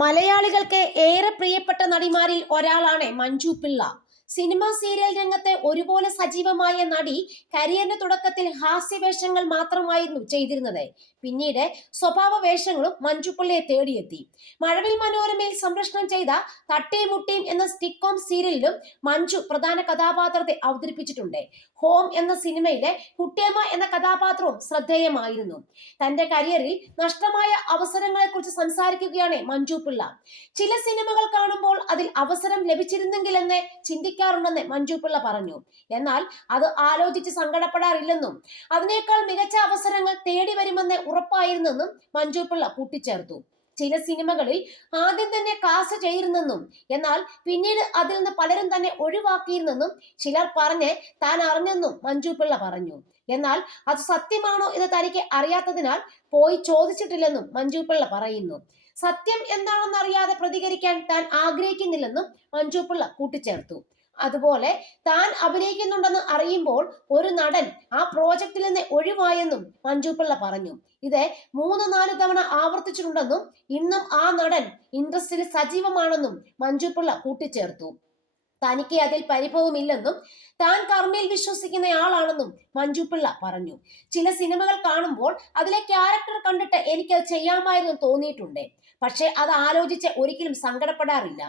മലയാളികൾക്ക് ഏറെ പ്രിയപ്പെട്ട നടിമാരിൽ ഒരാളാണ് മഞ്ജു പിള്ള. സിനിമ സീരിയൽ രംഗത്തെ ഒരുപോലെ സജീവമായ നടി കരിയറിന്റെ തുടക്കത്തിൽ ഹാസ്യവേഷങ്ങൾ മാത്രമായിരുന്നു ചെയ്തിരുന്നത്. പിന്നീട് സ്വഭാവ വേഷങ്ങളും മഞ്ജു പിള്ളയെ തേടിയെത്തി. മഴവിൽ മനോരമയിൽ സംപ്രേഷണം ചെയ്ത തട്ടിയും മുട്ടിയും എന്ന സ്റ്റിക്കോം സീരിയലിലും മഞ്ജു പ്രധാന കഥാപാത്രത്തെ അവതരിപ്പിച്ചിട്ടുണ്ട്. ഹോം എന്ന സിനിമയിലെ കുട്ടിയമ്മ എന്ന കഥാപാത്രവും ശ്രദ്ധേയമായിരുന്നു. തന്റെ കരിയറിൽ നഷ്ടമായ അവസരങ്ങളെ കുറിച്ച് സംസാരിക്കുകയാണ് മഞ്ജു പിള്ള. ചില സിനിമകൾ കാണുമ്പോൾ അതിൽ അവസരം ലഭിച്ചിരുന്നെങ്കിലെന്ന് ചിന്തിക്കാറുണ്ടെന്ന് മഞ്ജു പിള്ള പറഞ്ഞു. എന്നാൽ അത് ആലോചിച്ച് സങ്കടപ്പെടാറില്ലെന്നും അതിനേക്കാൾ മികച്ച അവസരങ്ങൾ തേടി വരുമെന്ന് ഉറപ്പായിരുന്നെന്നും മഞ്ജു പിള്ള കൂട്ടിച്ചേർത്തു. ചില സിനിമകളിൽ ആദ്യം തന്നെ കാസ്റ്റ് ചെയ്തിരുന്നെന്നും എന്നാൽ പിന്നീട് അതിൽ നിന്ന് പലരും തന്നെ ഒഴിവാക്കിയിരുന്നെന്നും ചിലർ പറഞ്ഞ് താൻ അറിഞ്ഞെന്നും മഞ്ജു പിള്ള പറഞ്ഞു. എന്നാൽ അത് സത്യമാണോ എന്ന് തനിക്ക് അറിയാത്തതിനാൽ പോയി ചോദിച്ചിട്ടില്ലെന്നും മഞ്ജു പിള്ള പറയുന്നു. സത്യം എന്താണെന്ന് അറിയാതെ പ്രതികരിക്കാൻ താൻ ആഗ്രഹിക്കുന്നില്ലെന്നും മഞ്ജു പിള്ള കൂട്ടിച്ചേർത്തു. അതുപോലെ താൻ അഭിനയിക്കുന്നുണ്ടെന്ന് അറിയുമ്പോൾ ഒരു നടൻ ആ പ്രോജക്റ്റിൽ നിന്ന് ഒഴിവായെന്നും മഞ്ജു പിള്ള പറഞ്ഞു. ഇത് 3-4 തവണ ആവർത്തിച്ചിട്ടുണ്ടെന്നും ഇന്നും ആ നടൻ ഇൻഡസ്ട്രിയിൽ സജീവമാണെന്നും മഞ്ജു പിള്ള കൂട്ടിച്ചേർത്തു. തനിക്ക് അതിൽ പരിഭവമില്ലെന്നും താൻ കർമ്മയിൽ വിശ്വസിക്കുന്ന ആളാണെന്നും മഞ്ജു പിള്ള പറഞ്ഞു. ചില സിനിമകൾ കാണുമ്പോൾ അതിലെ ക്യാരക്ടർ കണ്ടിട്ട് എനിക്ക് ചെയ്യാമായിരുന്നു തോന്നിയിട്ടുണ്ട്. പക്ഷെ അത് ആലോചിച്ച് ഒരിക്കലും സങ്കടപ്പെടാറില്ല.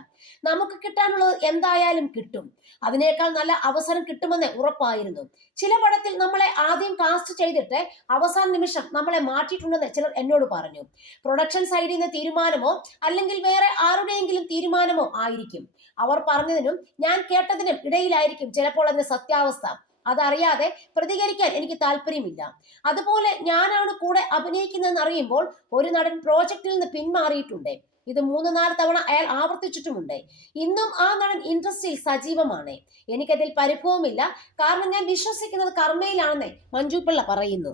നമുക്ക് കിട്ടാനുള്ളത് എന്തായാലും കിട്ടും. അതിനേക്കാൾ നല്ല അവസരം കിട്ടുമെന്ന് ഉറപ്പായിരുന്നു. ചില പടത്തിൽ നമ്മളെ ആദ്യം കാസ്റ്റ് ചെയ്തിട്ട് അവസാന നിമിഷം നമ്മളെ മാറ്റിയിട്ടുണ്ടെന്ന് ചിലർ എന്നോട് പറഞ്ഞു. പ്രൊഡക്ഷൻ സൈഡിൽ നിന്ന് തീരുമാനമോ അല്ലെങ്കിൽ വേറെ ആരുടെയെങ്കിലും തീരുമാനമോ ആയിരിക്കും. അവർ പറഞ്ഞതിനും ഞാൻ കേട്ടതിനും ഇടയിലായിരിക്കും ചിലപ്പോൾ അതിന്റെ സത്യാവസ്ഥ. അതറിയാതെ പ്രതികരിക്കാൻ എനിക്ക് താല്പര്യമില്ല. അതുപോലെ ഞാനാണ് കൂടെ അഭിനയിക്കുന്നതെന്ന് അറിയുമ്പോൾ ഒരു നടൻ പ്രോജക്റ്റിൽ നിന്ന് പിന്മാറിയിട്ടുണ്ട്. ഇത് 3-4 തവണ അയാൾ ആവർത്തിച്ചിട്ടുമുണ്ട്. ഇന്നും ആ നടൻ ഇൻഡസ്ട്രിയിൽ സജീവമാണ്. എനിക്കതിൽ പരിഭവമില്ല. കാരണം ഞാൻ വിശ്വസിക്കുന്നത് കർമ്മയിലാണെന്ന് മഞ്ജു പിള്ള പറയുന്നു.